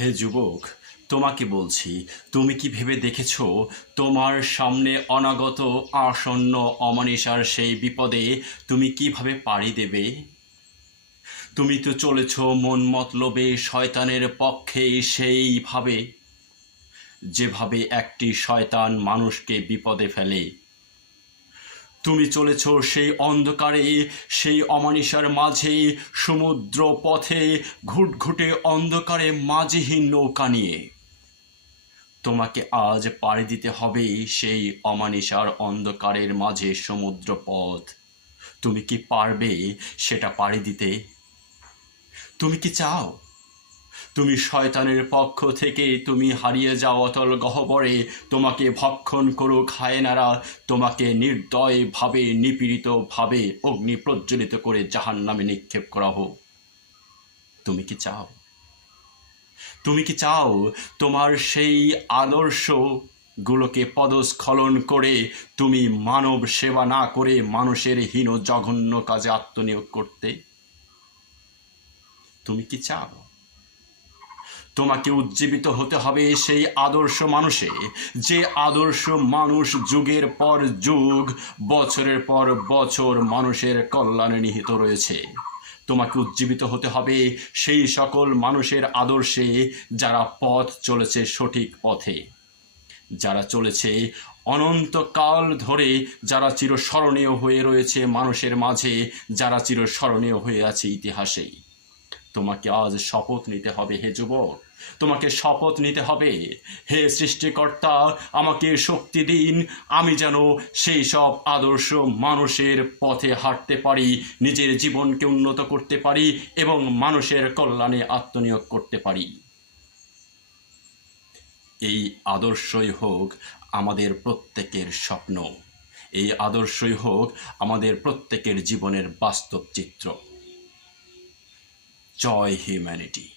হে যুবক, তোমাকে বলছি, তুমি কি ভেবে দেখেছো তোমার সামনে অনাগত আসন্ন অমানিসার সেই বিপদে তুমি কিভাবে পাড়ি দেবে? তুমি তো চলেছ মন মতলবে শয়তানের পক্ষে সেইভাবে, যেভাবে একটি শয়তান মানুষকে বিপদে ফেলে। তুমি চলেছ সেই অন্ধকারে, সেই অমানিসার মাঝে, সমুদ্র পথে ঘুটঘুটে অন্ধকারে মাঝিহীন নৌকা নিয়ে। তোমাকে আজ পাড়ি দিতে হবে সেই অমানিসার অন্ধকারের মাঝে সমুদ্র পথ। তুমি কি পারবে সেটা পাড়ি দিতে? তুমি কি চাও তুমি শয়তানের পক্ষ থেকে তুমি হারিয়ে যাও অতল গহ্বরে? তোমাকে ভক্ষণ করুক হায়েনারা, তোমাকে নির্দয়ভাবে নিপীড়িতভাবে অগ্নি প্রজ্বলিত করে জাহান্নামে নিক্ষেপ করা হোক। তুমি কি চাও? তুমি কি চাও তোমার সেই আদর্শগুলোকে পদস্খলন করে তুমি মানব সেবা না করে মানুষের হীন জঘন্য কাজে আত্মনিয়োগ করতে? তুমি কি চাও? তোমাকে উজ্জীবিত হতে হবে সেই আদর্শ মানুষে, যে আদর্শ মানুষ যুগের পর যুগ, বছরের পর বছর মানুষের কল্যাণে নিহিত রয়েছে। তোমাকে উজ্জীবিত হতে হবে সেই সকল মানুষের আদর্শে যারা পথ চলেছে সঠিক পথে, যারা চলেছে অনন্তকাল ধরে, যারা চিরস্মরণীয় হয়ে রয়েছে মানুষের মাঝে, যারা চিরস্মরণীয় হয়ে আছে ইতিহাসেই। তোমাকে আজ শপথ নিতে হবে হে যুবক, তোমাকে শপথ নিতে হবে। হে সৃষ্টিকর্তা, আমাকে শক্তি দিন, আমি যেন সেই সব আদর্শ মানুষের পথে হাঁটতে পারি, নিজের জীবনকে উন্নত করতে পারি এবং মানুষের কল্যাণে আত্মনিয়োগ করতে পারি। এই আদর্শই হোক আমাদের প্রত্যেকের স্বপ্ন, এই আদর্শই হোক আমাদের প্রত্যেকের জীবনের বাস্তব চিত্র। জয় হিউম্যানিটি।